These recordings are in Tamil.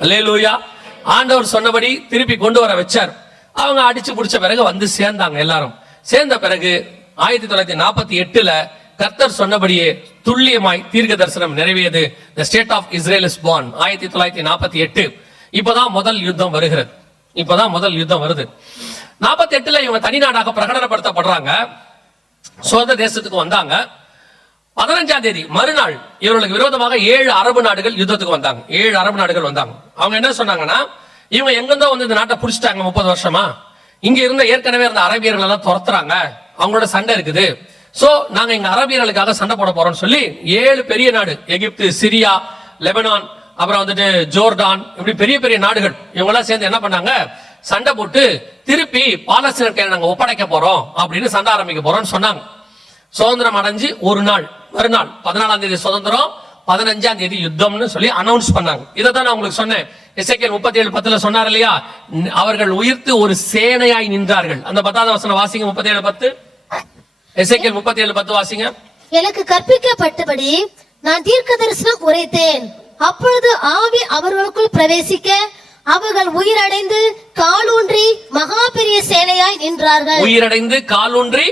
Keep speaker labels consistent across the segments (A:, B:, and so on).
A: அல்லேலூயா. ஆண்டவர் சொன்னபடி திருப்பி கொண்டு வர வச்சார். அவங்க அடிச்சு பிடிச்ச பிறகு வந்து சேர்ந்தாங்க எல்லாரும். சேர்ந்த பிறகு ஆயிரத்தி தொள்ளாயிரத்தி நாற்பத்தி எட்டுல கர்த்தர் சொன்னபடியே துல்லியமாய் தீர்க்க தரிசனம் நிறைவேறியது. The state of Israel is born ஆயிரத்தி தொள்ளாயிரத்தி நாற்பத்தி எட்டு. இப்பதான் முதல் யுத்தம் வருகிறது. இப்பதான் முதல் யுத்தம் வருது. நாற்பத்தி எட்டுல இவங்க தனிநாடாக பிரகடனப்படுத்தப்படுறாங்க. சொந்த தேசத்துக்கு வந்தாங்க. பதினஞ்சாம் தேதி மறுநாள் இவர்களுக்கு விரோதமாக ஏழு அரபு நாடுகள் யுத்தத்துக்கு வந்தாங்க. ஏழு அரபு நாடுகள் வந்தாங்க. அவங்க என்ன சொன்னாங்கன்னா இவங்க எங்கிருந்தோ வந்து இந்த நாட்டை புடிச்சிட்டாங்க முப்பது வருஷமா. இங்க இருந்த ஏற்கனவே இருந்த அரபியர்கள் எல்லாம் துரத்துறாங்க. அவங்களோட சண்டை இருக்குது. சோ நாங்க இங்க அரபியர்களுக்காக சண்டை போட போறோம்னு சொல்லி ஏழு பெரிய நாடு எகிப்து சிரியா லெபனான் அப்புறம் வந்துட்டு ஜோர்டான் இப்படி பெரிய பெரிய நாடுகள் இவங்க எல்லாம் சேர்ந்து என்ன பண்ணாங்க? சண்டை போட்டு திருப்பி பாலஸ்தீனத்தை நாங்க ஒப்படைக்க போறோம் அப்படின்னு சண்டை ஆரம்பிக்க போறோம்னு சொன்னாங்க. சுதந்திரம் அடைஞ்சு ஒரு நாள் மறுநாள் பதினாலாம் தேதி சுதந்திரம் பதினஞ்சாம் தேதி யுத்தம்னு சொல்லி அனௌன்ஸ் பண்ணாங்க. இதை தான் நான் உங்களுக்கு சொன்னேன். எஸ்ஐகேல் முப்பத்தி ஏழு பத்துல சொன்னார் இல்லையா? அவர்கள் உயிர்த்து ஒரு சேனையாய் நின்றார்கள். அந்த பத்தாவது வசனம் வாசிங்க முப்பத்தி ஏழு பத்து. எஸ்ஐகேல் முப்பத்தி ஏழு பத்து வாசிங்க.
B: எனக்கு கற்பிக்கப்பட்டபடி நான் தீர்க்க தரிசனம் உரைத்தேன். அப்பொழுது ஆவி அவர்களுக்குள் பிரவேசிக்க அவர்கள் உயிரடைந்து காலூன்றி மகா பெரிய சேனையாய் நின்றார்கள்.
A: உயிரடைந்து காலூன்றி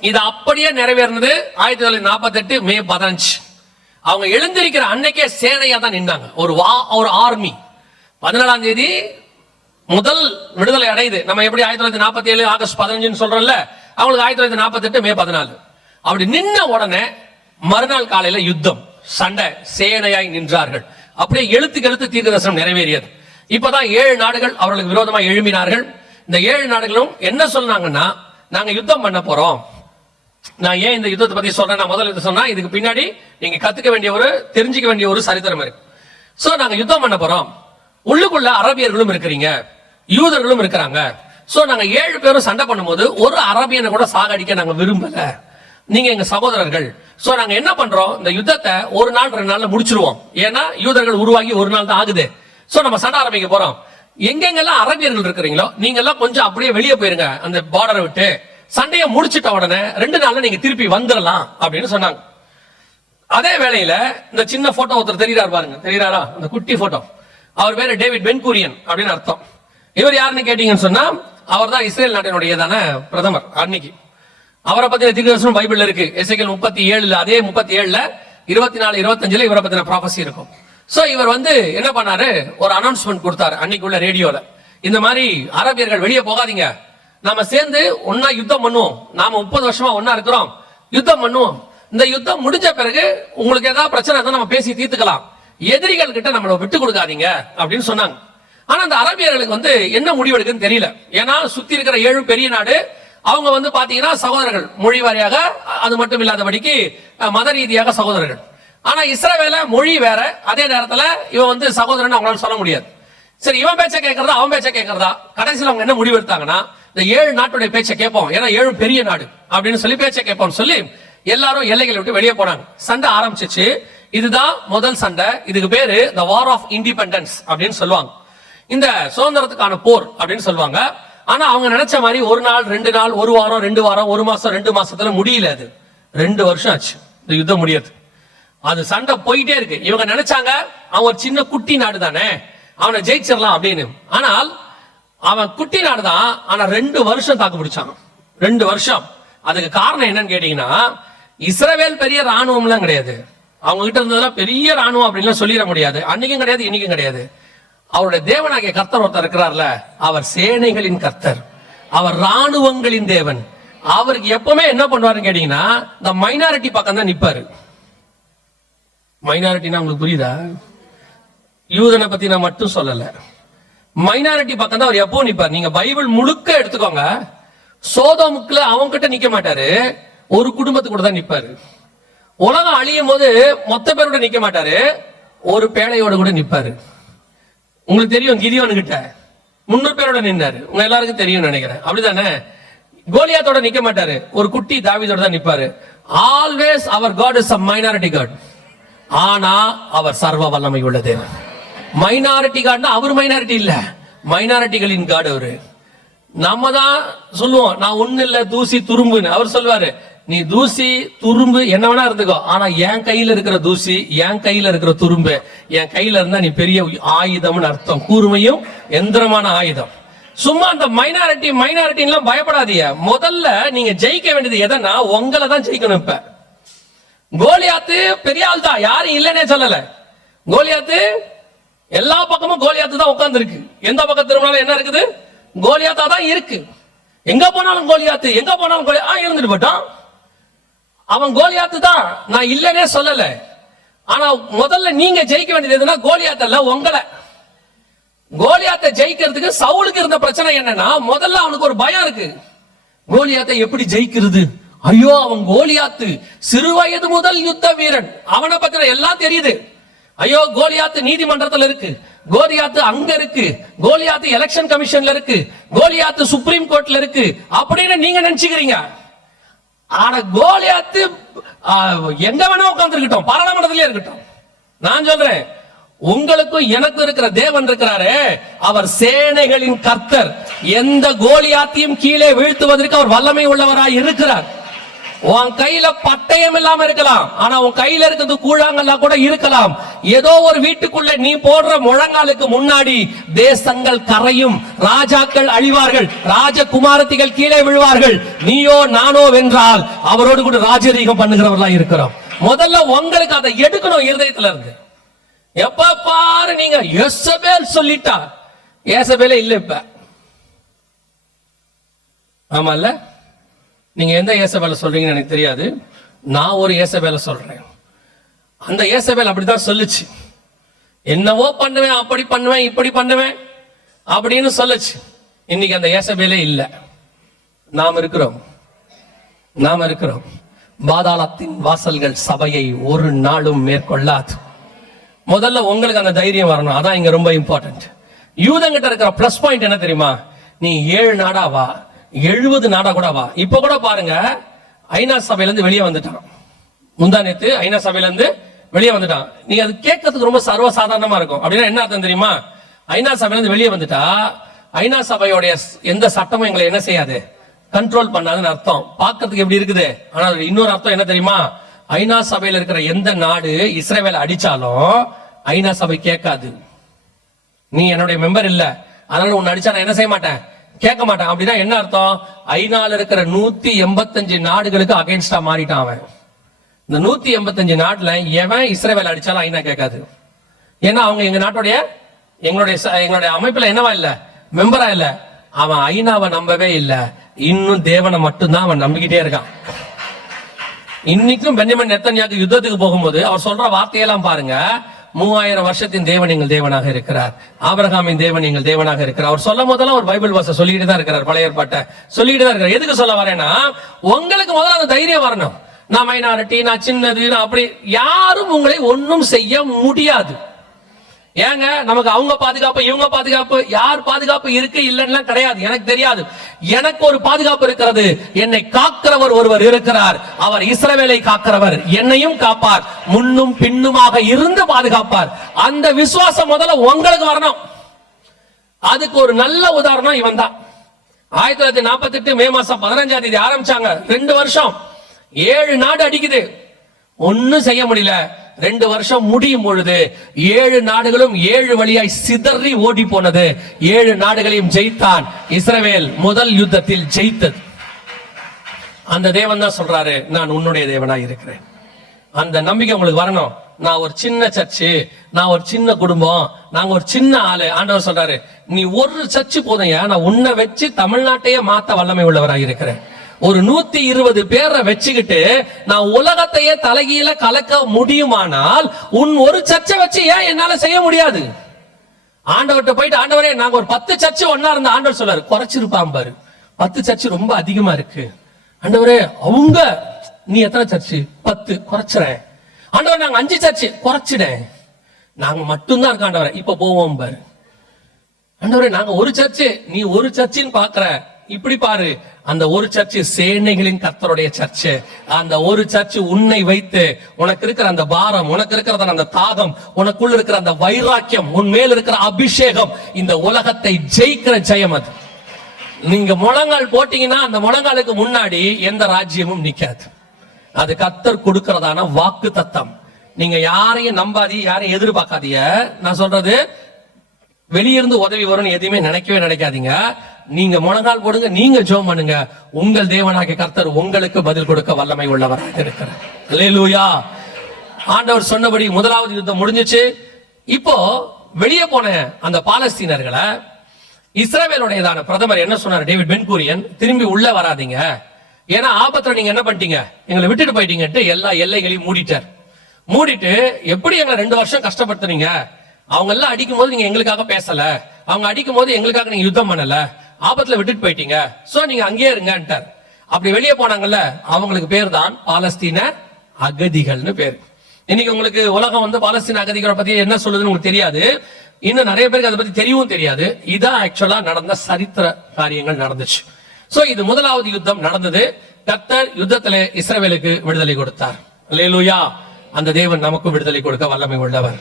A: இது அப்படியே நிறைவேறினது ஆயிரத்தி தொள்ளாயிரத்தி நாற்பத்தி எட்டு மே பதினஞ்சு. அவங்க எழுந்திருக்கிற அன்னைக்கே சேனையா தான் நின்றாங்க ஒரு வா ஒரு ஆர்மி. பதினாலாம் தேதி முதல் விடுதலை அடையுது. நம்ம எப்படி ஆயிரத்தி தொள்ளாயிரத்தி நாற்பத்தி ஏழு ஆகஸ்ட் பதினஞ்சுன்னு சொல்றோம்ல அவங்களுக்கு ஆயிரத்தி தொள்ளாயிரத்தி நாற்பத்தி எட்டு மே பதினாலு. அப்படி நின்ன உடனே மறுநாள் காலையில யுத்தம். சண்டை சேனையாய் நின்றார்கள். அப்படியே எழுத்துக்கு எழுத்து தீர்க்கதர்சனம் நிறைவேறியது. இப்பதான் ஏழு நாடுகள் அவர்களுக்கு விரோதமாக எழும்பினார்கள். இந்த ஏழு நாடுகளும் என்ன சொன்னாங்கன்னா நாங்க யுத்தம் பண்ண போறோம். நான் ஏன் இந்த யுத்தத்தை பத்தி சொல்றேன் நான் முதல்ல சொன்னா இதுக்கு பின்னாடி நீங்க கத்துக்க வேண்டிய ஒரு தெரிஞ்சுக்க வேண்டிய ஒரு சரித்திரம் இருக்கு. சோ நாங்க யுத்தம் பண்ண போறோம். உள்ளுக்குள்ள அரபியர்களும் இருக்கிறீங்க. யூதர்களும் இருக்கிறாங்க. சோ நாங்க ஏழு பேரும் சண்டை பண்ணும்போது ஒரு அரபியனை கூட சாகடிக்க நாங்க விரும்பல. நீங்க எங்க சகோதரர்கள். சோ நாங்க என்ன பண்றோம்? இந்த யுத்தத்தை ஒரு நாள் ரெண்டு நாள்ல முடிச்சிருவோம். ஏன்னா யூதர்கள் உருவாகி ஒரு நாள் தான் ஆகுது. சோ நம்ம சண்டை ஆரம்பிக்க போறோம். எங்கெங்கெல்லாம் அரபியர்கள் இருக்கிறீங்களோ நீங்க எல்லாம் கொஞ்சம் அப்படியே வெளியே போயிருங்க அந்த பார்டரை விட்டு. சண்டையை முடிச்சிட்ட உடனே ரெண்டு நாள்ல நீங்க திருப்பி வந்துடலாம் அப்படின்னு சொன்னாங்க. அதே வேளையில இந்த சின்ன போட்டோ ஒருத்தர் தெரியுறாரு பாருங்க. தெரியுறாரா? அந்த குட்டி போட்டோ அவர் பேரு டேவிட் பென்கூரியன் அப்படின்னு அர்த்தம். இவர் யாருன்னு கேட்டீங்கன்னு சொன்னா அவர் தான் இஸ்ரேல் நாட்டினுடையதான பிரதமர் அன்னைக்கு. அவரை பத்தின தீர்க்கதரிசனம் பைபிள் இருக்கு. எஸ்ஐகள் முப்பத்தி ஏழுல அதே முப்பத்தி ஏழுல இருபத்தி நாலு இருபத்தஞ்சுல இவரை பத்தின ப்ராஃபஸி இருக்கும். ஸோ இவர் வந்து என்ன பண்ணாரு? ஒரு அனௌன்ஸ்மெண்ட் கொடுத்தாரு அன்னைக்குள்ள ரேடியோல இந்த மாதிரி அரபியர்கள் வெளியே போகாதீங்க. நாம சேர்ந்து ஒன்னா யுத்தம் பண்ணுவோம். நாம முப்பது வருஷமா ஒன்னா இருக்கிறோம். யுத்தம் பண்ணுவோம். இந்த யுத்தம் முடிஞ்ச பிறகு உங்களுக்கு ஏதாவது பிரச்சனை இருந்தால் நம்ம பேசி தீர்த்துக்கலாம். எதிரிகள் கிட்ட நம்மளை விட்டு கொடுக்காதீங்க அப்படின்னு சொன்னாங்க. ஆனா அந்த அரபியர்களுக்கு வந்து என்ன முடிவெடுக்குன்னு தெரியல. ஏன்னா சுத்தி இருக்கிற ஏழு பெரிய நாடு அவங்க வந்து பாத்தீங்கன்னா சகோதரர்கள். மொழி வாரியாக அது மட்டும் இல்லாதபடிக்கு மத ரீதியாக சகோதரர்கள். ஆனா இஸ்ரவேல மொழி வேற. அதே நேரத்துல இவன் வந்து சகோதரன் அவங்களால சொல்ல முடியாது. சரி இவன் பேச்ச கேட்கறதா அவன் பேச்ச கேட்கறதா கடைசியில் அவங்க என்ன முடிவு எடுத்தாங்கன்னா இந்த ஏழு நாட்டுடைய பேச்சை கேட்போம். ஏன்னா ஏழு பெரிய நாடு அப்படின்னு சொல்லி பேச்சை கேட்போம் சொல்லி எல்லாரும் எல்லைகளை விட்டு வெளியே போனாங்க. சண்டை ஆரம்பிச்சிச்சு. இதுதான் முதல் சண்டை. இதுக்கு பேரு த வார் ஆஃப் இண்டிபெண்டன்ஸ் அப்படின்னு சொல்லுவாங்க. இந்த சுதந்திரத்துக்கான போர் அப்படின்னு சொல்லுவாங்க. ஆனா அவங்க நினைச்ச மாதிரி ஒரு நாள் ரெண்டு நாள் ஒரு வாரம் ரெண்டு வாரம் ஒரு மாசம் ரெண்டு மாசத்துல முடியல அது. ரெண்டு வருஷம் ஆச்சு. இந்த யுத்தம் முடியாது அது சண்டை போயிட்டே இருக்கு. இவங்க நினைச்சாங்க அவன் ஒரு சின்ன குட்டி நாடு தானே அவனை ஜெயிச்சிடலாம் அப்படின்னு. ஆனால் அவன் குட்டி நாடு தான் ஆனா ரெண்டு வருஷம் தாக்கு பிடிச்சான். ரெண்டு வருஷம். அதுக்கு காரணம் என்னன்னு கேட்டீங்கன்னா இஸ்ரவேல் பெரிய ராணுவம்லாம் கிடையாது. அவங்க கிட்ட இருந்ததெல்லாம் பெரிய ராணுவம் அப்படின்லாம் சொல்லிட முடியாது. அன்னைக்கும் கிடையாது இன்னைக்கும் கிடையாது. அவருடைய தேவனாகிய கர்த்தர் ஒருத்தர் இருக்கிறார்ல அவர் சேனைகளின் கர்த்தர். அவர் ராணுவங்களின் தேவன். அவருக்கு எப்பவுமே என்ன பண்ணுவாருன்னு கேட்டீங்கன்னா இந்த மைனாரிட்டி பக்கம் தான் நிப்பாரு. மைனாரிட்டினா உங்களுக்கு புரியுதா? யூதனை பத்தி நான் மட்டும் சொல்லல. மைனாரிட்டி பக்கம் தான் அவர் எப்போ நிப்பார். நீங்க பைபிள் முழுக்க எடுத்துக்கோங்க. சோதமுக்குல அவங்க கிட்ட நிக்க மாட்டாரு. ஒரு குடும்பத்து கூட தான் நிப்பாரு. உலகம் அழியும் போது மொத்த பேரோட நிக்க மாட்டாரு. ஒரு பேழையோட கூட நிப்பாரு. உங்களுக்கு தெரியும் கிதியோனு கிட்ட முன்னூறு பேரோட நின்னாரு. உங்க எல்லாருக்கும் தெரியும் நினைக்கிறேன். அப்படிதானே? கோலியாத்தோட நிக்க மாட்டாரு. ஒரு குட்டி தாவிதோட தான் நிப்பாரு. Always our God is a minority God ஆனா அவர் சர்வ வல்லமை உள்ள தேவன் மைனாரிட்டி காட்னா அவர் மைனாரிட்டி இல்ல. மைனாரிட்டிகளின் காடு அவரு. நம்ம தான் சொல்லுவோம் நான் ஒண்ணு இல்ல தூசி துரும்புன்னு. அவர் சொல்லுவாரு நீ தூசி துரும்பு என்ன வேணா இருந்துக்கோ. ஆனா என் கையில இருக்கிற தூசி என் கையில இருக்கிற துரும்பு என் கையில இருந்தா நீ பெரிய ஆயுதம்னு அர்த்தம். கூர்மையும் எந்திரமான ஆயுதம். சும்மா அந்த மைனாரிட்டி மைனாரிட்டின்லாம் பயப்படாதீங்க. முதல்ல நீங்க ஜெயிக்க வேண்டியது எதனா உங்களை தான் ஜெயிக்கணும் இப்ப. கோலியாத்து பெரிய ஆள் தான் யாரும் இல்லைன்னே சொல்லல. கோலியாத்து எல்லா பக்கமும் கோலியாத்து தான் உட்கார்ந்து இருக்கு எந்த பக்கம் திரும்பினாலும் என்ன இருக்குது? கோலியாத்தா தான் இருக்கு. எங்க போனாலும் கோலியாத்து எங்க போனாலும் கோலியா ஆ, இருந்துட்டு போட்டான் அவன் கோலியாத்து தான் நான் இல்லைன்னே சொல்லல. ஆனா முதல்ல நீங்க ஜெயிக்க வேண்டியது எதுனா கோலியாத்து அல்ல உங்களை. கோலியாத்தை ஜெயிக்கிறதுக்கு சவுலுக்கு இருந்த பிரச்சனை என்னன்னா முதல்ல அவனுக்கு ஒரு பயம் இருக்கு. கோலியாத்தை எப்படி ஜெயிக்கிறது? ஐயோ அவன் கோலியாத்து. சிறு வயது முதல் யுத்த வீரன். அவனை பத்தின எல்லாம் தெரியுது. ஐயோ கோலியாத்து நீதிமன்றத்துல இருக்கு. கோலியாத்து அங்க இருக்கு. கோலியாத்து எலெக்ஷன் கமிஷன்ல இருக்கு. கோலியாத்து சுப்ரீம் கோர்ட்ல இருக்கு. அப்படின்னு நீங்க நினைச்சுக்கிறீங்க. ஆனா கோலியாத்து எங்க வேணா உட்காந்துருக்கட்டும் பாராளுமன்றத்திலே இருக்கட்டும். நான் சொல்றேன். உங்களுக்கும் எனக்கும் இருக்கிற தேவன் இருக்கிறாரே. அவர் சேனைகளின் கர்த்தர். எந்த கோலியாத்தையும் கீழே வீழ்த்துவதற்கு அவர் வல்லமை உள்ளவராய் இருக்கிறார். உன் கையில பட்டயம் இல்லாம இருக்கலாம். ஆனா உன் கையில இருக்கிறது கூழாங்கல்லா கூட இருக்கலாம். ஏதோ ஒரு வீட்டுக்குள்ள நீ போடுற முழங்காலுக்கு முன்னாடி தேசங்கள் கரையும் ராஜாக்கள் அழிவார்கள் ராஜகுமாரத்திகள் கீழே விழுவார்கள். நீயோ நானோ வென்றால் அவரோடு கூட ராஜரீகம் பண்ணுகிறவர்களா இருக்கிறோம். முதல்ல உங்களுக்கு அதை எடுக்கணும் இருதயத்துல இருந்து. எப்ப பாரு நீங்க எசபேல் சொல்லிட்டா ஏசபேல இல்ல இப்ப. ஆமால்ல? நீங்க எந்த ஏசபேல சொல்றீங்கன்னு எனக்கு தெரியாது. நான் ஒரு ஏசபேல சொல்றேன். அந்த ஏசபேல் அப்படிதான் சொல்லுச்சு. என்னவோ பண்ணுவேன் அப்படி பண்ணுவேன் இப்படி பண்ணுவேன் அப்படின்னு சொல்லுச்சு. இன்னைக்கு அந்த ஏசபேலே இல்லை. நாம் இருக்கிறோம். நாம் இருக்கிறோம். பாதாளத்தின் வாசல்கள் சபையை ஒரு நாளும் மேற்கொள்ளாது. முதல்ல உங்களுக்கு அந்த தைரியம் வரணும். அதான் இங்க ரொம்ப இம்பார்ட்டன்ட் யூதங்கிட்ட இருக்கிற ப்ளஸ் பாயிண்ட் என்ன தெரியுமா? நீ ஏழு நாடா வா. எழுபது நாடா கூட வா. இப்ப கூட பாருங்க ஐநா சபையிலேருந்து வெளியே வந்துட்டான். முந்தா நேத்து ஐநா சபையிலேருந்து வெளியே வந்துட்டான். நீ அது கேட்கறதுக்கு ரொம்ப சர்வசாதாரணமா இருக்கும். அப்படின்னா என்ன அர்த்தம் தெரியுமா? ஐநா சபையிலேருந்து வெளியே வந்துட்டா ஐநா சபையோடைய எந்த சட்டமும் எங்களை என்ன செய்யாது? கண்ட்ரோல் பண்ணாதுன்னு அர்த்தம். பார்க்கறதுக்கு எப்படி இருக்குது? ஆனா இன்னொரு அர்த்தம் என்ன தெரியுமா? ஐநா சபையில் இருக்கிற எந்த நாடு இஸ்ரேவேல அடிச்சாலும் ஐநா சபை கேட்காது. நீ என்னுடைய மெம்பர் இல்ல. அதனால உன்னை அடிச்சா நான் என்ன செய்ய மாட்டேன்? கேட்க மாட்டான். அப்படின்னா என்ன அர்த்தம்? ஐநால இருக்கிற நூத்தி எண்பத்தஞ்சு நாடுகளுக்கு அகைன்ஸ்டா மாறிட்டான் அவன். இந்த நூத்தி எண்பத்தஞ்சு நாட்டுல எவன் இஸ்ரேவேல் அடிச்சாலும் ஐநா கேட்காது. ஏன்னா அவங்க எங்க நாட்டுடைய எங்களுடைய எங்களுடைய அமைப்புல என்னவா இல்ல? மெம்பரா இல்ல. அவன் ஐநாவை நம்பவே இல்ல. இன்னும் தேவனை மட்டும்தான் அவன் நம்பிக்கிட்டே இருக்கான். இன்னைக்கும் பெஞ்சமின் நெத்தன்யாக்கு யுத்தத்துக்கு போகும்போது அவர் சொல்ற வார்த்தையெல்லாம் பாருங்க. மூவாயிரம் வருஷத்தின் தேவன் எங்கள் தேவனாக இருக்கிறார். ஆபரகாமின் தேவன் எங்கள் தேவனாக இருக்கிறார். அவர் சொல்லும் போதெல்லாம் ஒரு பைபிள் வாச சொல்லிட்டு தான் இருக்கிறார் பழைய ஏற்பாட்டை. சொல்லிட்டு தான் இருக்கிறார். எதுக்கு சொல்ல வரேன்னா உங்களுக்கு முதல்ல அந்த தைரியம் வரணும். நான் மைனாரிட்டி நான் சின்னது நான் அப்படி யாரும் உங்களை ஒன்றும் செய்ய முடியாது. ஏங்க நமக்கு அவங்க பாதுகாப்பு இவங்க பாதுகாப்பு யார் பாதுகாப்பு இருக்கு இல்லைன்னா கிடையாது. எனக்கு தெரியாது. எனக்கு ஒரு பாதுகாப்பு இருக்கிறது. என்னை காக்கிறவர் ஒருவர் இருக்கிறார். அவர் இஸ்ரவேலை காக்கிறவர். என்னையும் காப்பார். முன்னும் பின்னுமாக இருந்து பாதுகாப்பார். அந்த விசுவாசம் முதல்ல உங்களுக்கு வரணும். அதுக்கு ஒரு நல்ல உதாரணம் இவன் தான் ஆயிரத்தி தொள்ளாயிரத்தி நாற்பத்தி எட்டு மே மாசம் பதினஞ்சாம் தேதி ஆரம்பிச்சாங்க. ரெண்டு வருஷம். ஏழு நாடு அடிக்குது. ஒண்ணும் செய்ய முடியல. ரெண்டு வருஷம் முடியும் பொழுது ஏழு நாடுகளும் ஏழு வழியாய் சிதறி ஓடி போனது. ஏழு நாடுகளையும் ஜெயித்தான். இஸ்ரவேல் முதல் யுத்தத்தில் ஜெயித்தது. அந்த தேவன் தான் சொல்றாரு நான் உன்னுடைய தேவனாய் இருக்கிறேன். அந்த நம்பிக்கை உங்களுக்கு வரணும். நான் ஒரு சின்ன சர்ச்சு நான் ஒரு சின்ன குடும்பம் நாங்க ஒரு சின்ன ஆளு. ஆண்டவர் சொல்றாரு நீ ஒரு சர்ச்சு போதையா நான் உன்னை வச்சு தமிழ்நாட்டையே மாத்த வல்லமை உள்ளவராக இருக்கிறேன். ஒரு நூத்தி இருபது பேரை வச்சுக்கிட்டு நான் உலகத்தையே தலைகீழ கலக்க முடியுமானால் உன் ஒரு சர்ச்சை வச்சு ஏன் என்னால செய்ய முடியாது? ஆண்டவர்கிட்ட போயிட்டு ஆண்டவரே நாங்க ஒரு பத்து சர்ச்சு ஒன்னா இருந்த ஆண்டவர் சொல்றாரு. குறைச்சிருப்பான் பாரு. பத்து சர்ச்சு ரொம்ப அதிகமா இருக்கு. ஆண்டவரே அவங்க நீ எத்தனை சர்ச்சு? பத்து. குறைச்சிறேன். ஆண்டவர் நாங்க அஞ்சு சர்ச்சு. குறைச்சிடேன் நாங்க மட்டும்தான் இருக்க ஆண்டவரே. இப்ப போவோம் பாரு. ஆண்டவரே நாங்க ஒரு சர்ச்சு. நீ ஒரு சர்ச்சின்னு பாக்குற. இப்படி பாரு. அந்த ஒரு சர்ச்சு சேனைகளின் கர்த்தருடைய சர்ச்சு. அந்த ஒரு சர்ச்சு உன்னை வைத்து உனக்கு இருக்கிற அந்த பாரம் உனக்கு இருக்கிற அந்த தாகம் உனக்குள்ள இருக்கிற அந்த வைராக்கியம் உன் மேல் இருக்கிற அபிஷேகம் இந்த உலகத்தை ஜெயிக்கிற ஜெயம் அது. நீங்க முழங்கால் போட்டீங்கன்னா அந்த முழங்காலுக்கு முன்னாடி எந்த ராஜ்யமும் நிக்காது. அது கத்தர் கொடுக்கறதான வாக்கு தத்தம் நீங்க யாரையும் நம்பாதீங்க யாரையும் எதிர்பார்க்காதீங்க. நான் சொல்றது வெளியிருந்து உதவி வரும்னு எதையுமே நினைக்கவே நினைக்காதீங்க. நீங்க முழங்கால் போடுங்க நீங்க ஜோம் பண்ணுங்க. உங்கள் தேவனாகிய கர்த்தர் உங்களுக்கு பதில் கொடுக்க வல்லமை உள்ளவராக இருக்கிறார். அல்லேலூயா ஆண்டவர் சொன்னபடி முதலாவது யுத்தம் முடிஞ்சுச்சு. இப்போ வெளியே போன அந்த பாலஸ்தீனர்களை இஸ்ரவேலுடையதான பிரதமர் என்ன சொன்னார்? டேவிட் பென்கூரியன் திரும்பி உள்ள வராதீங்க. ஏன்னா ஆபத்துல நீங்க என்ன பண்ணிட்டீங்க? எங்களை விட்டுட்டு போயிட்டீங்கன்ட்டு எல்லா எல்லைகளையும் மூடிட்டார். மூடிட்டு எப்படி எங்களை ரெண்டு வருஷம் கஷ்டப்படுத்துறீங்க அவங்க எல்லாம் அடிக்கும் போது நீங்க எங்களுக்காக பேசல. அவங்க அடிக்கும் போது எங்களுக்காக நீங்க யுத்தம் பண்ணல. ஆபத்துல விட்டுட்டு போயிட்டீங்க. சோ நீங்க அங்கேயே இருங்கன்ட்டார். அப்படி வெளியே போனாங்கல்ல அவங்களுக்கு பேர் தான் பாலஸ்தீன அகதிகள்னு பேர். இன்னைக்கு உங்களுக்கு உலகம் வந்து பாலஸ்தீன அகதிகளை பத்தி என்ன சொல்லுதுன்னு உங்களுக்கு தெரியாது. இன்னும் நிறைய பேருக்கு அதை பத்தி தெரியவும் தெரியாது. இதான் ஆக்சுவலா நடந்த சரித்திர காரியங்கள் நடந்துச்சு. சோ இது முதலாவது யுத்தம் நடந்தது. கத்தர் யுத்தத்துல இஸ்ரவேலுக்கு விடுதலை கொடுத்தார். லேலுயா அந்த தேவன் நமக்கு விடுதலை கொடுக்க வல்லமை உள்ளவர்.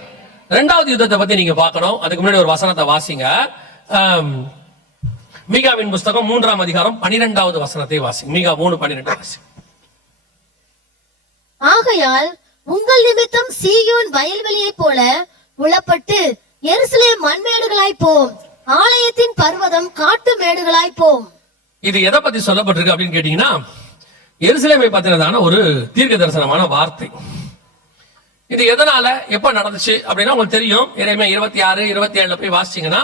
A: இரண்டாவது யுத்தத்தை பத்தி நீங்க பார்க்கணும். அதுக்கு முன்னாடி ஒரு வசனத்தை வாசிங்க. மீகாவின் புஸ்தகம் மூன்றாம் அதிகாரம் பனிரெண்டாவது வசனத்தை வாசிங்க. மீகா மூணு பன்னிரெண்டு வாசி
B: ஆகையால் உங்கள் நிமித்தம் சீயோன் வயல்வெளியைப் போல உளப்பட்டு எருசலேம் மண்மேடுகளாய் போம். ஆலயத்தின் பர்வதம் காட்டு மேடுகளாய் போம்.
A: இது எதை பத்தி சொல்லப்பட்டிருக்கு அப்படின்னு கேட்டீங்கன்னா எருசலேமை பத்தினதான ஒரு தீர்க்க தரிசனமான வார்த்தை. இது எதனால? எப்ப நடந்துச்சு? அப்படின்னா உங்களுக்கு தெரியும். இறைமை இருபத்தி ஆறு இருபத்தி ஏழுல போய் வாசிச்சீங்கன்னா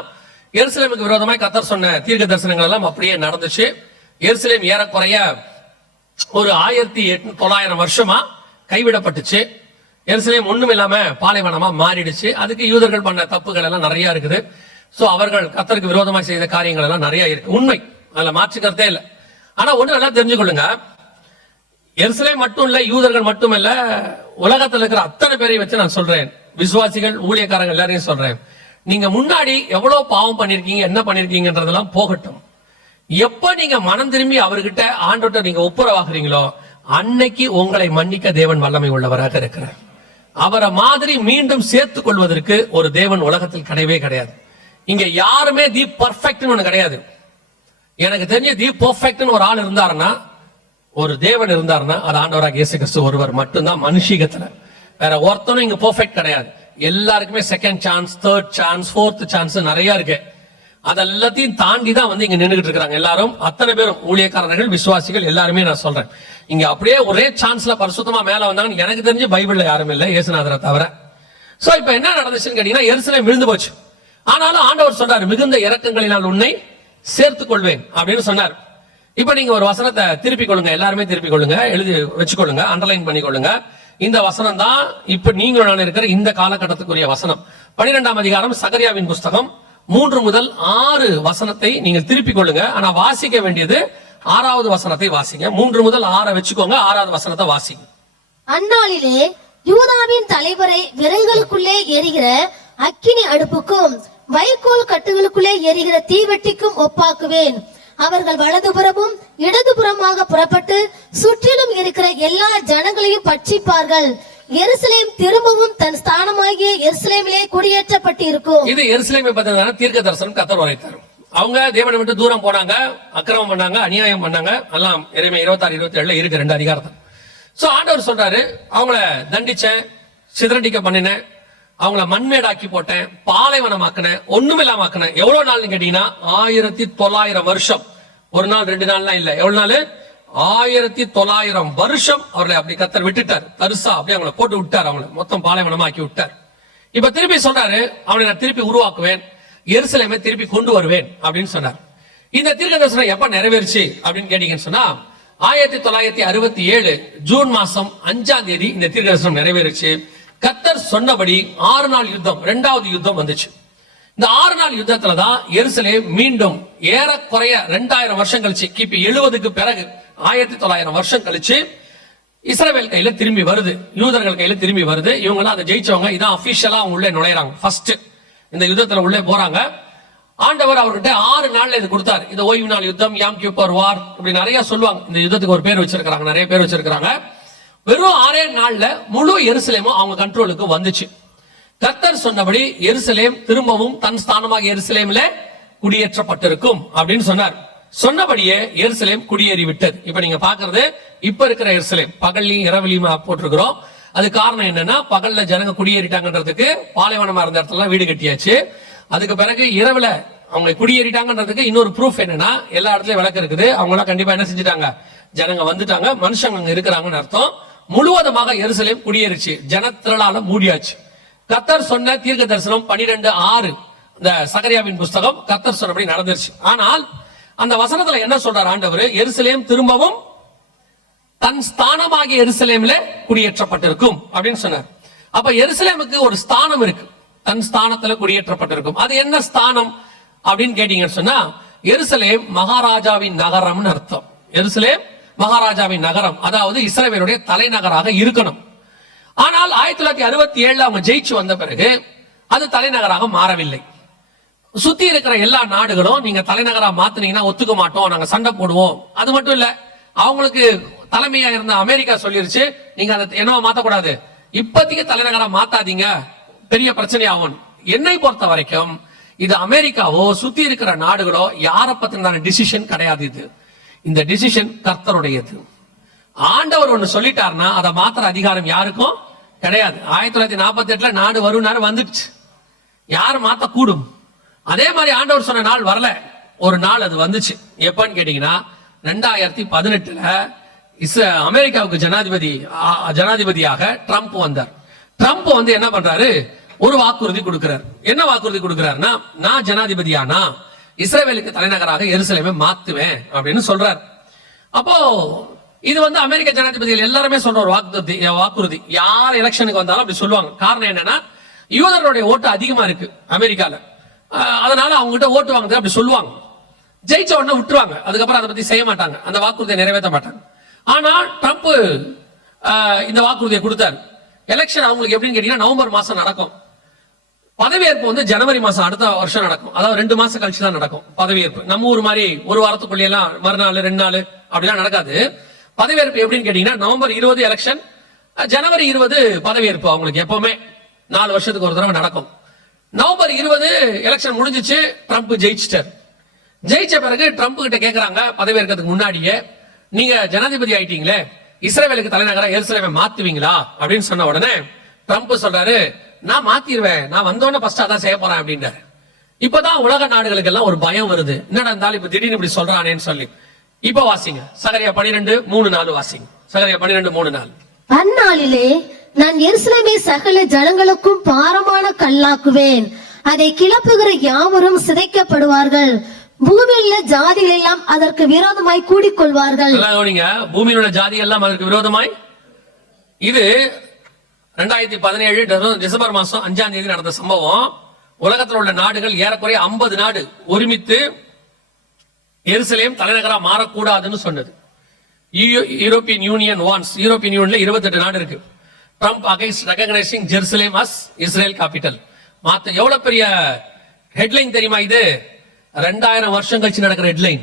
A: எருசலேமுக்கு விரோதமாய் கத்தர் சொன்ன தீர்க்க தரிசனங்கள் எல்லாம் அப்படியே நடந்துச்சு. எருசலேம் ஏறக்குறைய ஒரு ஆயிரத்தி எட்டு தொள்ளாயிரம் வருஷமா கைவிடப்பட்டுச்சு. எருசலேம் ஒண்ணும் இல்லாம பாலைவனமா மாறிடுச்சு. அதுக்கு யூதர்கள் பண்ண தப்புகள் எல்லாம் நிறைய இருக்குது. சோ அவர்கள் கத்தருக்கு விரோதமாக செய்த காரியங்கள் எல்லாம் நிறைய இருக்கு. உண்மை. அதில் மாற்றுக்கிறதே இல்லை. ஆனா ஒண்ணு நல்லா தெரிஞ்சுக்கொள்ளுங்க. எருசலேம் மட்டும் இல்ல யூதர்கள் மட்டுமல்ல உலகத்தில் இருக்கிற அத்தனை பேரையும் வச்சு நான் சொல்றேன். விசுவாசிகள் ஊழியக்காரங்க எல்லாரையும் சொல்றேன். நீங்க முன்னாடி எவ்வளவு பாவம் பண்ணிருக்கீங்க என்ன பண்ணிருக்கீங்கன்றதெல்லாம் போகட்டும். எப்ப நீங்க மனம் திரும்பி அவர்கிட்ட ஆண்டோட்ட நீங்க ஒப்புரவாகிறீங்களோ அன்னைக்கு உங்களை மன்னிக்க தேவன் வல்லமை உள்ளவராக இருக்கிறார். அவரை மாதிரி மீண்டும் சேர்த்துக் கொள்வதற்கு ஒரு தேவன் உலகத்தில் கிடையவே கிடையாது. இங்க யாருமே தி பர்ஃபெக்ட்னு ஒண்ணு கிடையாது. எனக்கு தெரிஞ்ச தி பர்ஃபெக்ட்னு ஒரு ஆள் இருந்தாருன்னா ஒரு தேவன் இருந்தாருன்னா அது ஆண்டவராக இயேசு கிறிஸ்து ஒருவர் மட்டும்தான் மனுஷீகத்துல. வேற ஒருத்தனும் இங்க பெர்ஃபெக்ட் கிடையாது. எல்லாருக்குமே second chance third chance fourth chance நிறைய இருக்கு. அதெல்லாத்தையும் தாண்டி தான் வந்து இங்க நின்றுகிட்டு இருக்காங்க எல்லாரும். அத்தனை பேரும் ஊழியக்காரர்கள் விசுவாசிகள் எல்லாருமே நான் சொல்றேன். இங்க அப்படியே ஒரே சான்ஸ்ல பரிசுத்தமா மேல வந்தாங்கன்னு எனக்கு தெரிஞ்சு பைபிள்ல யாரும் இல்லை இயேசுநாதரை தவிர. சோ இப்ப என்ன நடந்துச்சுன்னு கேட்டீங்கன்னா எருசலேம் விழுந்து போச்சு. ஆனாலும் ஆண்டவர் சொன்னார் மிகுந்த இறக்கங்களினால் உன்னை சேர்த்துக் கொள்வேன் அப்படின்னு சொன்னார். இப்ப நீங்க ஒரு வசனத்தை திருப்பிக் கொள்ளுங்க. எல்லாருமே திருப்பிக் கொள்ளுங்க. எழுதி வச்சுக்கொள்ளுங்க. அண்டர்லைன் பண்ணிக்கொள்ளுங்க. இந்த வசனம் தான் இப்ப நீங்களும் நான் இருக்கிற இந்த காலகட்டத்துக்குரிய வசனம். பன்னிரெண்டாம் அதிகாரம் சகரியாவின் புஸ்தகம் மூன்று முதல் ஆறு வசனத்தை நீங்கள் திருப்பிக் கொள்ளுங்க. ஆனா வாசிக்க வேண்டியது ஆறாவது வசனத்தை வாசிங்க. மூன்று முதல் ஆற வச்சுக்கோங்க. ஆறாவது வசனத்தை வாசிங்க.
B: அந்நாளிலே யூதாவின் தலைவரை விறகுகளுக்குள்ளே எரிகிற அக்கினி அடுப்புக்கும் வைக்கோல் கட்டுகளுக்குள்ளே எரிகிற தீவெட்டிக்கும் ஒப்பாக்குவேன். அவர்கள் வலதுபுறமும் இடதுபுறமாக புறப்பட்டு சுற்றிலும் இருக்கிற எல்லா ஜனங்களையும் பட்சிப்பார்கள். எருசலேம் திரும்பவும் தன் ஸ்தானமாகிய எருசலேமிலே குடியேற்றப்பட்டு இருக்கும்
A: இது எருசலேமை பத்தின தீர்க்க தரிசனம் கத்தர் வரைத்தார். அவங்க தேவனை விட்டு தூரம் போனாங்க அக்கிரமம் பண்ணாங்க அநியாயம் பண்ணாங்க. எல்லாம் இறைமை இருபத்தாறு இருபத்தி ஏழுல இருக்கு ரெண்டு அதிகாரத்தை சோ ஆண்டவர் சொல்றாரு அவங்கள தண்டிச்சேன் சிதறடிக்க பண்ணினேன். அவங்கள மண்மேடாக்கி போட்டேன் பாலைவனமாக்கினேன் ஒண்ணுமில்லாம ஆக்கினேன். எவ்வளவு நாள்னு கேட்டீங்கன்னா ஆயிரத்தி தொள்ளாயிரம் வருஷம். ஒரு நாள் ரெண்டு நாள்லாம் இல்ல. எவ்வளவு நாள்? ஆயிரத்தி தொள்ளாயிரம் வருஷம் அவர்களை அப்படி கத்தர் விட்டுட்டார். தருசா அப்படியே அவங்கள போட்டு விட்டார் அவங்கள. மொத்தம் பாலைவனமாக்கி விட்டார். இப்ப திருப்பி சொல்றாரு அவனை நான் திருப்பி உருவாக்குவேன் எருசலேமை திருப்பி கொண்டு வருவேன் அப்படின்னு சொன்னார். இந்த தீர்க்க தரிசனம் எப்ப நிறைவேறுச்சு அப்படின்னு கேட்டீங்கன்னு சொன்னா ஆயிரத்தி தொள்ளாயிரத்தி அறுபத்தி ஏழு ஜூன் மாசம் அஞ்சாம் தேதி இந்த தீர்க்க தரிசனம் நிறைவேறுச்சு. கத்தர் சொன்னபடி ஆறு நாள் யுத்தம் ரெண்டாவது யுத்தம் வந்துச்சு. இந்த ஆறு நாள் யுத்தத்துல தான் எருசலேம் மீண்டும் ஏறக்குறைய ரெண்டாயிரம் வருஷம் கழிச்சு கிபி எழுபதுக்கு பிறகு ஆயிரத்தி தொள்ளாயிரம் வருஷம் கழிச்சு இஸ்ரேல் கையில திரும்பி வருது. யூதர்கள் கையில திரும்பி வருது. இவங்க தான் அதை ஜெயிச்சவங்க. இதான் அபிஷியலா அவங்க உள்ளே நுழையிறாங்க. ஃபர்ஸ்ட் இந்த யுத்தத்துல உள்ளே போறாங்க. ஆண்டவர் அவர்கிட்ட ஆறு நாள்ல இது கொடுத்தாரு. இந்த ஓய்வு நாள் யுத்தம் யாம் கியூப்பர் வார் இப்படி நிறைய சொல்லுவாங்க. இந்த யுத்தத்துக்கு ஒரு பேர் வச்சிருக்காங்க நிறைய பேர் வச்சிருக்காங்க வெறும் ஆறே நாள்ல முழு எருசலேமும் அவங்க கண்ட்ரோலுக்கு வந்துச்சு. கர்த்தர் சொன்னபடி எருசலேம் திரும்பவும் தன் ஸ்தானமாக எருசலேம்ல குடியேற்றப்பட்டிருக்கும் அப்படின்னு சொன்னார். சொன்னபடியே எருசலேம் குடியேறி விட்டது இப்ப நீங்க பாக்குறது இப்ப இருக்கிற எருசலேம். பகல்லையும் இரவுலையும் போட்டிருக்கிறோம். அது காரணம் என்னன்னா பகல்ல ஜனங்க குடியேறிட்டாங்கன்றதுக்கு பாலைவனமா இருந்த இடத்துல வீடு கட்டியாச்சு. அதுக்கு பிறகு இரவுல அவங்க குடியேறிட்டாங்கன்றதுக்கு இன்னொரு ப்ரூஃப் என்னன்னா எல்லா இடத்துலயும் விளக்கு இருக்குது. அவங்க கண்டிப்பா என்ன செஞ்சுட்டாங்க? ஜனங்க வந்துட்டாங்க. மனுஷங்க அங்க இருக்கிறாங்கன்னு அர்த்தம். முழுவதுமாக எருசலேம் குடியேறிச்சு. ஜனத்திரளால மூடியாச்சு. கத்தர் சொன்ன தீர்க்க தரிசனம் பனிரெண்டு ஆறு இந்த சகரியாவின் புஸ்தகம் கத்தர் சொன்னபடி நடந்துருச்சு. ஆனால் அந்த வசனத்துல என்ன சொல்றார் ஆண்டவர்? எருசலேம் திரும்பவும் தன் ஸ்தானமாகிய எருசலேம்ல குடியேற்றப்பட்டிருக்கும் அப்படின்னு சொன்னார். அப்ப எருசலேமுக்கு ஒரு ஸ்தானம் இருக்கு. தன் ஸ்தானத்துல குடியேற்றப்பட்டிருக்கும். அது என்ன ஸ்தானம் அப்படின்னு கேட்டீங்கன்னு சொன்னா எருசலேம் மகாராஜாவின் நகரம்னு அர்த்தம். எருசலேம் மகாராஜாவின் நகரம் அதாவது இஸ்ரவேலுடைய தலைநகராக இருக்கணும். ஆனால் ஆயிரத்தி தொள்ளாயிரத்தி அறுபத்தி ஏழுல அவங்க ஜெயிச்சு வந்த பிறகு அது தலைநகராக மாறவில்லை. சுத்தி இருக்கிற எல்லா நாடுகளும் நீங்க தலைநகரா மாத்துனீங்கன்னா ஒத்துக்க மாட்டோம் நாங்க சண்டை போடுவோம். அது மட்டும் இல்ல அவங்களுக்கு தலைமையா இருந்த அமெரிக்கா சொல்லிருச்சு நீங்க அதை என்னவோ மாத்தக்கூடாது? இப்போதைக்கு தலைநகரா மாத்தாதீங்க பெரிய பிரச்சனை ஆகும். என்னை பொறுத்த வரைக்கும் இது அமெரிக்காவோ சுத்தி இருக்கிற நாடுகளோ யாரை பத்தின டிசிஷன் கிடையாது இது. இந்த டிசிஷன் கர்த்தருடையது. ஆண்டவர் ஒண்ணு சொல்லிட்டாருன்னா அதை மாத்துற அதிகாரம் யாருக்கும் கிடையாது. ஆயிரத்தி தொள்ளாயிரத்தி நாற்பத்தி எட்டுல நாடு வரும்னாரு வந்துடுச்சு. யார் மாத்த கூடும் அதே மாதிரி ஆண்டவர் சொன்ன நாள் வரல. ஒரு நாள் அது வந்துச்சு. எப்பன்னு கேட்டீங்கன்னா ரெண்டாயிரத்தி பதினெட்டுல இஸ் அமெரிக்காவுக்கு ஜனாதிபதி ஜனாதிபதியாக ட்ரம்ப் வந்தார். ட்ரம்ப் வந்து என்ன பண்றாரு? ஒரு வாக்குறுதி கொடுக்கிறார். என்ன வாக்குறுதி கொடுக்கிறாருன்னா நான் ஜனாதிபதியானா? இஸ்ரேலுக்கு தலைநகராக எருசலேமை மாத்துவேன் அப்படின்னு சொல்றாரு. அப்போ இது வந்து அமெரிக்க ஜனாதிபதிகள் எல்லாருமே சொல்ற ஒரு வாக்குறுதி வாக்குறுதி. யார் எலெக்ஷனுக்கு வந்தாலும் அப்படி சொல்லுவாங்க. காரணம் என்னன்னா யூதர்களுடைய ஓட்டு அதிகமா இருக்கு அமெரிக்கால. அஹ் அதனால அவங்க கிட்ட ஓட்டு வாங்குறது அப்படி சொல்லுவாங்க. ஜெயிச்ச உடனே விட்டுருவாங்க. அதுக்கப்புறம் அதை பத்தி செய்ய மாட்டாங்க. அந்த வாக்குறுதியை நிறைவேற்ற மாட்டாங்க. ஆனா ட்ரம்ப் அஹ், இந்த வாக்குறுதியை கொடுத்தாரு. எலெக்ஷன் அவங்களுக்கு எப்படின்னு கேட்டீங்கன்னா நவம்பர் மாசம் நடக்கும். பதவியேற்பு வந்து ஜனவரி மாசம் அடுத்த வருஷம் நடக்கும். அதாவது ரெண்டு மாசம் கழிச்சு தான் நடக்கும் பதவியேற்பு. நம்ம ஊர் மாதிரி ஒரு வாரத்துக்குள்ளே எல்லாம் மறுநாள் ரெண்டு நாள் அப்படிலாம் நடக்காது. பதவியேற்பு எப்படின்னு கேட்டீங்கன்னா நவம்பர் இருபது எலெக்ஷன் ஜனவரி இருபது பதவியேற்பு அவங்களுக்கு எப்பவுமே. நாலு வருஷத்துக்கு ஒரு தடவை நடக்கும். நவம்பர் இருபது எலெக்ஷன் முடிஞ்சிச்சு ட்ரம்ப் ஜெயிச்சிட்டார். ஜெயிச்ச பிறகு ட்ரம்ப் கிட்ட கேட்கறாங்க பதவியேற்கிறதுக்கு முன்னாடியே நீங்க ஜனாதிபதி ஆயிட்டீங்களே இஸ்ரேலுக்கு தலைநகரா எருசலேமை மாத்துவீங்களா? அப்படின்னு சொன்ன உடனே ட்ரம்ப் சொல்றாரு நான் மாத்திடுவேன் நான் வந்தோடனே ஃபர்ஸ்ட் அதான் செய்ய போறேன் அப்படின்றாரு. இப்பதான் உலக நாடுகளுக்கு எல்லாம் ஒரு பயம் வருது. என்னடா இருந்தாலும் இப்ப திடீர்னு இப்படி சொல்றானேன்னு சொல்லி. இப்ப வாசிங்க. சகரியா பனிரெண்டு மூணு நாலு வாசிங்க. சகரியா பனிரெண்டு மூணு நாலு.
B: அந்நாளிலே நான் எருசலேமை சகல ஜனங்களுக்கும் பாரமான கல்லாக்குவேன். அதை கிளப்புகிற யாவரும் சிதைக்கப்படுவார்கள். பூமியில் ஜாதிகள் எல்லாம் அதற்கு விரோதமாய் கூடிக்கொள்வார்கள்.
A: நல்லா கவனிங்க. பூமியில் உள்ள ஜாதி எல்லாம் அதற்கு விரோதமாய்? இது ரெண்டாயிரத்தி பதினேழு டிசம்பர் மாசம் அஞ்சாம் தேதி நடந்த சம்பவம். உலகத்தில் உள்ள நாடுகள் ஏறக்குறைய ஐம்பது நாடு ஒருமித்து எருசலேம் தலைநகரா மாறக்கூடாதுன்னு சொன்னது. யூரோப்பியன் யூனியன் வான்ஸ் யூரோப்பியன் யூனியன்ல 28 நாடு இருக்கு. Trump against recognising Jerusalem as Israel capital மாத்த எவ்வளவு பெரிய ஹெட்லைன் தெரியுமா இது? ரெண்டாயிரம் வருஷம் கழிச்சு நடக்கிற ஹெட்லைன்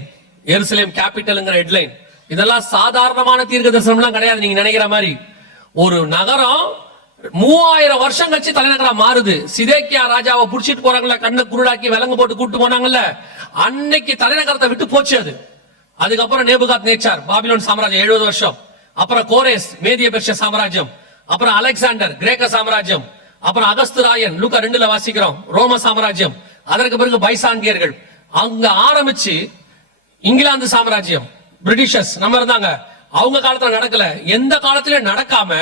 A: எருசலேம் கேபிட்டல்ங்கிற ஹெட்லைன் இதெல்லாம் சாதாரணமான தீர்க்க தரிசனம்லாம் கிடையாது நீங்க நினைக்கிற மாதிரி. ஒரு நகரம் மூவாயிரம் வருஷம் கழிச்சு தலைநகரா மாறுது. சிதேக்கியா ராஜாவை புடிச்சிட்டு போறாங்கல்ல கண்ணை குருடாக்கி விலங்கு போட்டு கூட்டு போனாங்கல்ல அன்னைக்கு தலைநகரத்தை விட்டு போச்சு அது. அதுக்கப்புறம் நேபுகாத் நேச்சார் பாபிலோன் சாம்ராஜ்யம் எழுபது வருஷம். அப்புறம் கோரேஸ் மேதிய பெர்ஷிய சாம்ராஜ்யம். அப்புறம் அலெக்சாண்டர் கிரேக்க சாம்ராஜ்யம். அப்புறம் அகஸ்து ராயன் லூக்கா ரெண்டுல வாசிக்கிறோம் ரோம சாம்ராஜ்யம். அதற்கு பிறகு பைசாந்தியர்கள் அங்க ஆரம்பிச்சு இங்கிலாந்து சாம்ராஜ்யம். பிரிட்டிஷர்ஸ் நம்ம இருந்தாங்க. அவங்க காலத்துல நடக்கல. எந்த காலத்திலயும் நடக்காம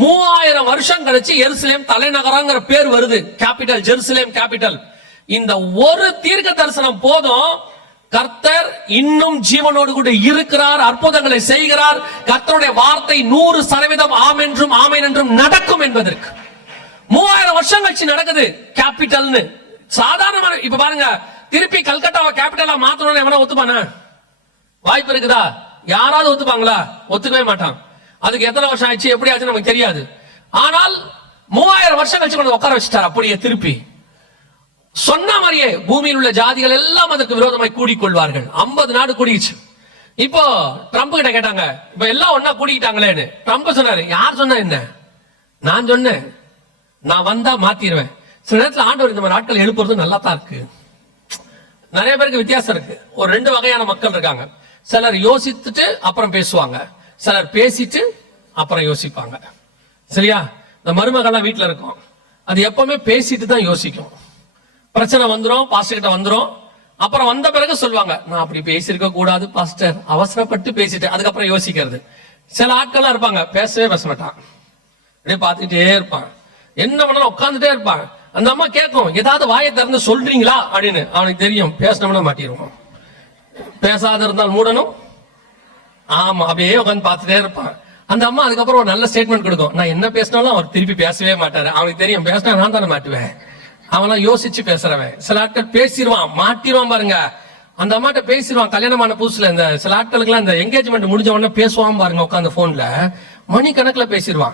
A: மூவாயிரம் வருஷம் கழிச்சு எருசலேம் தலைநகரங்கிற பேர் வருது. கேபிட்டல் ஜெருசலேம் கேபிட்டல் இந்த ஒரு தீர்க்க தரிசனம் போதும். கர்த்தர் இன்னும் ஜீவனோடு கூட இருக்கிறார் அற்புதங்களை செய்கிறார். கர்த்தருடைய வார்த்தை நூறு சதவீதம் ஆம் என்றும் ஆமேன் என்றும் நடக்கும் என்பதற்கு. மூவாயிரம் வருஷம் கழிச்சு நடக்குது கேபிட்டல்னு சாதாரணமான இப்ப பாருங்க திருப்பி கல்கட்டாவை கேபிட்டலா மாத்தணும்னு எவனா ஒத்துப்பானா? வாய்ப்பு இருக்குதா? யாராவது ஒத்துப்பாங்களா? ஒத்துக்கவே மாட்டான். அதுக்கு எத்தனை வருஷம் ஆச்சு எப்படி ஆச்சு நமக்கு தெரியாது. ஆனால் மூவாயிரம் வருஷம் கழிச்சு கொண்டு உட்கார வச்சுட்டார். அப்படியே திருப்பி. சொன்ன மாதிரியே பூமியில் உள்ள ஜாதிகள் எல்லாம் அதற்கு விரோதமாய் கூடிக்கொள்வார்கள். ஐம்பது நாடு கூடிச்சு இப்போ ட்ரம்ப் கிட்ட கேட்டாங்க இப்ப எல்லாம் ஒன்னா கூடிக்கிட்டாங்களேன்னு. ட்ரம்ப் சொன்னாரு யார் சொன்ன என்ன? நான் சொன்னேன் நான் வந்தா மாத்திடுவேன் சில நேரத்துல ஆண்டவர் இந்த மாதிரி ஆட்கள் எழுப்புறது நல்லா தான் இருக்கு. நிறைய பேருக்கு வித்தியாசம் இருக்கு. ஒரு ரெண்டு வகையான மக்கள் இருக்காங்க. சிலர் யோசித்துட்டு அப்புறம் பேசுவாங்க. சிலர் பேசிட்டு அப்புறம் யோசிப்பாங்க. சரியா? இந்த மருமகள்லாம் வீட்டுல இருக்கும். அது எப்பவுமே பேசிட்டு தான் யோசிக்கும். பிரச்சனை வந்துரும் பாஸ்டர் கிட்ட வந்துரும். அப்புறம் வந்த பிறகு சொல்லுவாங்க நான் அப்படி பேசியிருக்க கூடாது பாஸ்டர் அவசரப்பட்டு பேசிட்டேன் அதுக்கப்புறம் யோசிக்கிறது. சில ஆட்கள்லாம் இருப்பாங்க பேசவே பேச மாட்டான். அப்படியே பார்த்துக்கிட்டே இருப்பான். என்ன பண்ணாலும் உட்காந்துட்டே இருப்பான். அந்த அம்மா கேட்கும் ஏதாவது வாயை திறந்து சொல்றீங்களா? அப்படின்னு. அவனுக்கு தெரியும் பேசணும்னா மாட்டிடுவோம் பேசாத இருந்தால் மூடணும் ஆமா அப்படியே உட்காந்து பார்த்துட்டே இருப்பான். அந்த அம்மா அதுக்கப்புறம் ஒரு நல்ல ஸ்டேட்மெண்ட் கொடுக்கும். நான் என்ன பேசினாலும் அவர் திருப்பி பேசவே மாட்டாரு. அவனுக்கு தெரியும் பேசினா நான் தானே மாட்டுவேன். அவன்லாம் யோசிச்சு பேசுறவன். சில ஆட்கள் பேசிடுவான் மாட்டிடுவான் பாருங்க. அந்த அம்மாட்ட பேசிடுவான் கல்யாணமான புதுசுல இந்த சில ஆட்களுக்குலாம் இந்த என்கேஜ்மெண்ட் முடிஞ்ச உடனே பேசுவான் பாருங்க உட்காந்து போன்ல மணி கணக்குல பேசிடுவான்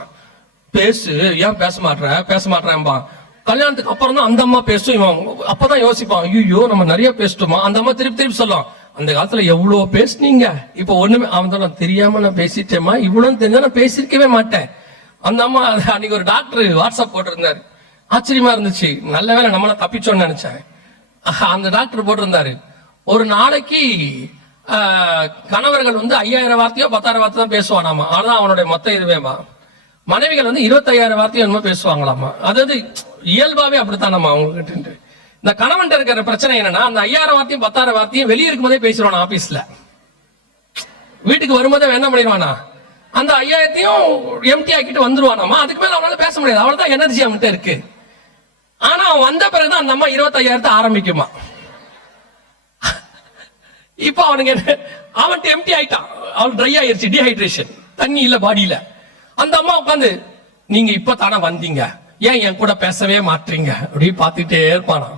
A: பேசு ஏன் பேச மாட்ற? பேச மாட்டேன்பான் கல்யாணத்துக்கு அப்புறம் தான் அந்த அம்மா பேசும். இவன் அப்பதான் யோசிப்பான் ஐயோ நம்ம நிறைய பேசிட்டோமா? அந்த அம்மா திருப்பி திருப்பி சொல்லும். அந்த காலத்துல எவ்வளவு பேசுனீங்க? இப்ப ஒண்ணுமே அவன் தான் தெரியாம நான் பேசிட்டேமா இவ்வளவு தெரிஞ்சா நான் பேசியிருக்கவே மாட்டேன். அந்த அம்மா அது அன்னைக்கு ஒரு டாக்டர் வாட்ஸ்அப் போட்டிருந்தாரு. ஆச்சரியமா இருந்துச்சு. நல்ல வேளை நம்மள தப்பிச்சோன்னு நினைச்சேன். அந்த டாக்டர் போட்டிருந்தாரு. ஒரு நாளைக்கு கணவர்கள் வந்து ஐயாயிரம் வார்த்தையோ பத்தாயிரம் வார்த்தை தான் பேசுவானாமா. ஆனா அவனுடைய மொத்த இதுவேமா மனைவிகள் வந்து இருபத்தையாயிரம் வார்த்தையோ என்னமோ பேசுவாங்களாமா. அதாவது இயல்பாவே அப்படித்தானம்மா அவங்ககிட்ட இந்த கணவன் இருக்கிற பிரச்சனை என்னன்னா அந்த ஐயாயிரம் வார்த்தையும் பத்தாயிரம் வார்த்தையும் வெளியே இருக்கும்போதே பேசிடுவான் ஆபீஸ்ல. வீட்டுக்கு வரும்போதே அவன் என்ன பண்ணிடுவானா? அந்த ஐயாயிரத்தையும் எம்டி ஆக்கிட்டு வந்துருவானாமா? அதுக்கு மேல அவனால பேச முடியாது. அவ்வளவுதான் எனர்ஜி அவன்கிட்ட இருக்கு. ஆனா அவன் வந்த பிறகுதான் அந்த அம்மா இருபத்தையாயிரத்தை ஆரம்பிக்குமா? இப்போ அவனுக்கு என்ன? அவன்கிட்ட எம்டி ஆயிட்டான். அவன் ட்ரை ஆயிருச்சு டீஹைட்ரேஷன் தண்ணி இல்ல பாடியில அந்த அம்மா உட்காந்து நீங்க இப்ப தானே வந்தீங்க. ஏன் என் கூட பேசவே மாட்டீங்க? அப்படி பார்த்துட்டே இருப்பானா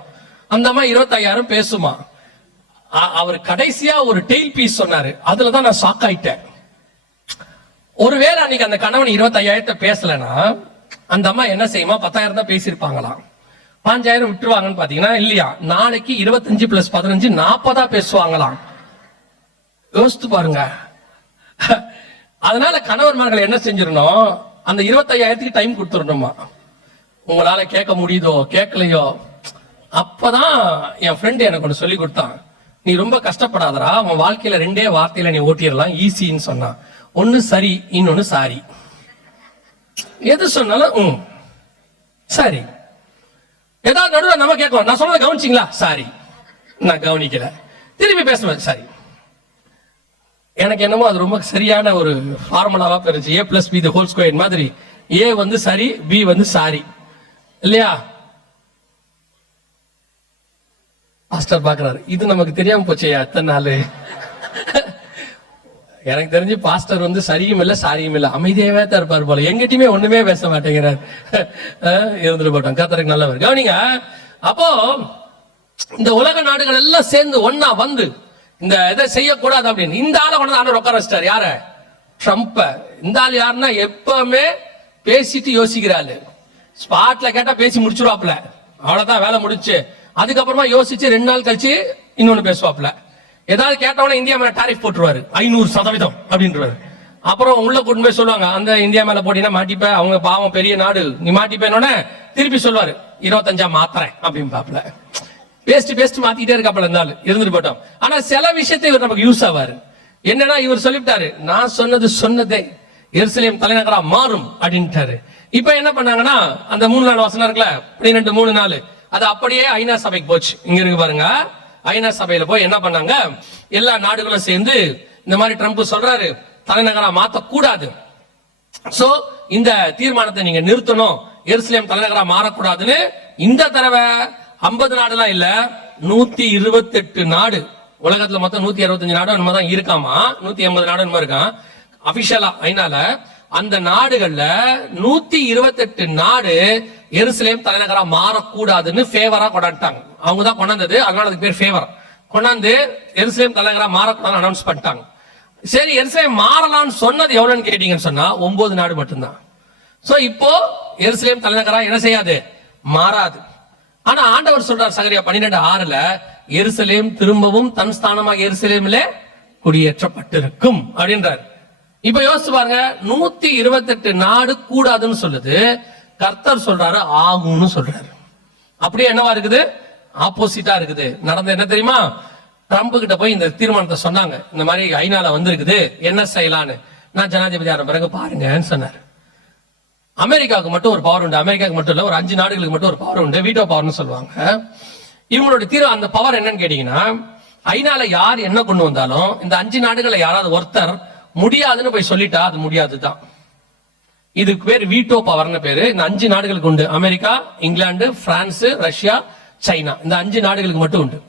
A: அந்த அம்மா இருபத்தையாயிரம் பேசுமா. அ- அவர் கடைசியா ஒரு டெய்ல் பீஸ் சொன்னாரு. அதுலதான் நான் ஷாக் ஆயிட்டேன். ஒருவேளை அன்னைக்கு அந்த கணவன் இருபத்தையாயிரத்தை பேசலன்னா அந்த அம்மா என்ன செய்யுமா? பத்தாயிரம் தான் பேசியிருப்பாங்களாம். பாஞ்சாயிரம் விட்டுருவாங்கன்னு பாத்தீங்கன்னா இல்லையா? நாளைக்கு இருபத்தஞ்சு பிளஸ் பதினஞ்சு நாற்பதா பேசுவாங்களாம். யோசித்து பாருங்க. அதனால கணவன்மார்கள் என்ன செஞ்சிடணும்? அந்த இருபத்தையாயிரத்துக்கு டைம் கொடுத்துடணுமா? உங்களால கேட்க முடியுதோ? கேட்கலையோ? அப்பதான் என் ஃப்ரெண்டு எனக்கு ஒன்று சொல்லி கொடுத்தான். நீ ரொம்ப கஷ்டப்படாதடா உன் வாழ்க்கையில ரெண்டே வார்த்தையில நீ ஓட்டிடலாம் ஈஸின்னு சொன்னான். ஒன்னு சரி இன்னொன்னு சாரி. எது சொன்னாலும் ம் சரி. ஏதாவது நடுவில் நம்ம கேட்கலாம். நான் சொன்னதை கவனிச்சிங்களா? சாரி. நான் கவனிக்கல. திருப்பி பேசுவேன் சாரி. எனக்கு என்னமோ அது ரொம்ப சரியான ஒரு ஃபார்முலாவா பெருச்சு A plus B the whole square மாதிரி. ஏ வந்து சரி பி வந்து சாரி. இல்லையா? பாஸ்டர் பார்க்குறாரு. இது நமக்கு தெரியாமல் போச்சே அத்தனை நாள் எனக்கு தெரிஞ்சு பாஸ்டர் வந்து சரியும் இல்லை சாரியும் இல்லை. அமைதியாகவே தான் இருப்பார் போல. எங்கிட்டயுமே ஒன்றுமே பேச மாட்டேங்கிறார். இருந்துட்டு போட்டோம் கத்தருக்கு நல்லவர். கவனிங்க அப்போ இந்த உலக நாடுகள் எல்லாம் சேர்ந்து ஒன்னா வந்து இந்த இதை செய்யக்கூடாது அப்படின்னு. இந்த ஆளை கொண்டு ஆண்டு உட்கார வச்சிட்டார். யார? ட்ரம்ப்ப இந்த ஆள் யாருன்னா எப்பவுமே பேசிட்டு யோசிக்கிறாள் ஸ்பாட்ல கேட்டா பேசி முடிச்சிருவாப்ல அவ்வளவுதான் வேலை முடிச்சு அதுக்கப்புறமா யோசிச்சு ரெண்டு நாள் கழிச்சு இன்னொன்னு பேசுவாப்ல ஏதாவது கேட்டவன இந்தியா மேல டாரிஃப் போட்டுருவாரு. ஐநூறு சதவீதம் அப்படின்றவாரு அப்புறம் உள்ள கொண்டு போய் சொல்லுவாங்க அந்த இந்தியா மேல போட்டீங்கன்னா மாட்டிப்ப அவங்க பாவம் பெரிய நாடு நீ மாட்டிப்பேனோட திருப்பி சொல்லுவாரு இருபத்தஞ்சா மாத்துறேன் அப்படின்னு பாப்பல பேஸ்ட் பேஸ்ட் மாத்திட்டே இருக்காப்ல இருந்தாலும் இருந்துட்டு போட்டோம் ஆனா சில விஷயத்தை இவர் நமக்கு யூஸ் ஆவாரு. என்னன்னா இவர் சொல்லிவிட்டாரு நான் சொன்னது சொன்னதே எருசலேம் தலைநகரா மாறும் அப்படின்ட்டாரு. இப்ப என்ன பண்ணாங்கன்னா அந்த மூணு நாள் வசனம் இருக்குல்ல பன்னிரெண்டு மூணு நாள் அது அப்படியே ஐநா சபைக்கு போச்சு. இங்க இருக்கு பாருங்க. ஐநா சபையில போய் என்ன பண்ணாங்க? எல்லா நாடுகளும் சேர்ந்து இந்த மாதிரி ட்ரம்ப் சொல்றாரு. தலைநகரா மாத்த கூடாது சோ இந்த தீர்மானத்தை நீங்க நிறுத்தணும். எருசலேம் தலைநகரா மாறக்கூடாதுன்னு இந்த தடவை ஐம்பது நாடுலாம் இல்ல நூத்தி இருபத்தெட்டு நாடு. உலகத்துல மொத்தம் நூத்தி அறுபத்தஞ்சு நாடு நம்ம தான் இருக்காமா? நூத்தி எண்பது நாடு இருக்கான் அபிஷியலா ஐநால அந்த நாடுகள்ல நூத்தி இருபத்தெட்டு நாடு எருசலேம் தலைநகரா மாறக்கூடாதுன்னு ஃபேவரா கொண்டாண்டாங்க அவங்க தான் கொண்டாந்தது அதனால அதுக்கு பேர் ஃபேவர் கொண்டாந்து எருசலேம் தலைநகரா மாறக்கூடாதுன்னு அனௌன்ஸ் பண்ணிட்டாங்க. சரி எருசலேம் மாறலாம்னு சொன்னது எவ்வளவுன்னு கேட்டீங்கன்னு சொன்னா ஒன்பது நாடு மட்டும்தான். சோ இப்போ எருசலேம் தலைநகரா என்ன செய்யாது? மாறாது. ஆனா ஆண்டவர் சொல்றார் சகரியா பன்னிரெண்டு ஆறுல எருசலேம் திரும்பவும் தன் ஸ்தானமாக எருசலேம்ல குடியேற்றப்பட்டிருக்கும் அப்படின்றார். இப்ப யோசிச்சு பாருங்க நூத்தி இருபத்தெட்டு நாடு கூடாதுன்னு சொல்லுது. கர்த்தர் சொல்றாரு ஆகும்னு சொல்றாரு. அப்படியே என்னவா இருக்குது? ஆப்போசிட்டா இருக்குது. நடந்த என்ன தெரியுமா? ட்ரம்ப் கிட்ட போய் இந்த தீர்மானத்தை சொன்னாங்க. இந்த மாதிரி ஐநால வந்திருக்குது என்ன செய்யலான்னு. நான் ஜனாதிபதி ஆன பிறகு பாருங்கன்னு சொன்னார். அமெரிக்காவுக்கு மட்டும் ஒரு பவர் உண்டு. அமெரிக்காவுக்கு மட்டும் இல்ல ஒரு அஞ்சு நாடுகளுக்கு மட்டும் ஒரு பவர் உண்டு. வீட்டோ பவர்னு சொல்லுவாங்க. இவங்களோட தீர்வு அந்த பவர் என்னன்னு கேட்டீங்கன்னா ஐநால யார் என்ன கொண்டு வந்தாலும் இந்த அஞ்சு நாடுகளை யாராவது ஒருத்தர் முடியாதுன்னு போய் சொல்லிட்டா அது முடியாதுதான். இதுக்கு பேர் வீட்டோ பவர்னு பேரு. இந்த அஞ்சு நாடுகளுக்கு உண்டு. America England France Russia China. இந்த அஞ்சு நாடுகளுக்கு மட்டும் உண்டு.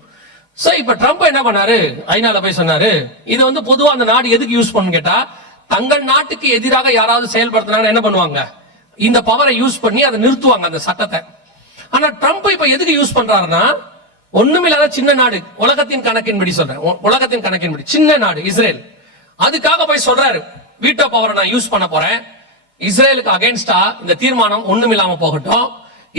A: சோ இப்ப ட்ரம்ப் என்ன பண்ணாரு? ஐநால போய் சொன்னாரு இது வந்து பொதுவா அந்த நாடு எதுக்கு யூஸ் பண்ணு கேட்டா தங்கள் நாட்டுக்கு எதிராக யாராவது செயல்படுத்தினாங்க என்ன பண்ணுவாங்க? இந்த பவரை யூஸ் பண்ணி அதை நிறுத்துவாங்க அந்த சட்டத்தை. ஆனா ட்ரம்ப் இப்ப எதுக்கு யூஸ் பண்றாருன்னா ஒண்ணுமில்லாத சின்ன நாடு உலகத்தின் கணக்கின்படி சொல்றேன். உ- உலகத்தின் கணக்கின்படி. சின்ன நாடு இஸ்ரேல். அதுக்காக போய் சொல்றாரு வீட்டோ பவரை நான் யூஸ் பண்ண போறேன். இஸ்ரேலுக்கு அகைன்ஸ்டா இந்த தீர்மானம் ஒண்ணுமில்லாம போகட்டும்.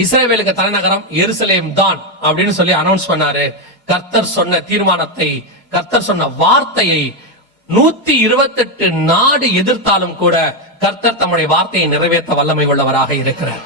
A: இஸ்ரேலுக்கு தலைநகரம் எருசலேம் தான் அப்படின்னு சொல்லி அனௌன்ஸ் பண்ணாரு. கர்த்தர் சொன்ன தீர்மானத்தை கர்த்தர் சொன்ன வார்த்தையை நூத்தி இருபத்தி எட்டு நாடு எதிர்த்தாலும் கூட கர்த்தர் தம்முடைய வார்த்தையை நிறைவேற்ற வல்லமை உள்ளவராக இருக்கிறார்.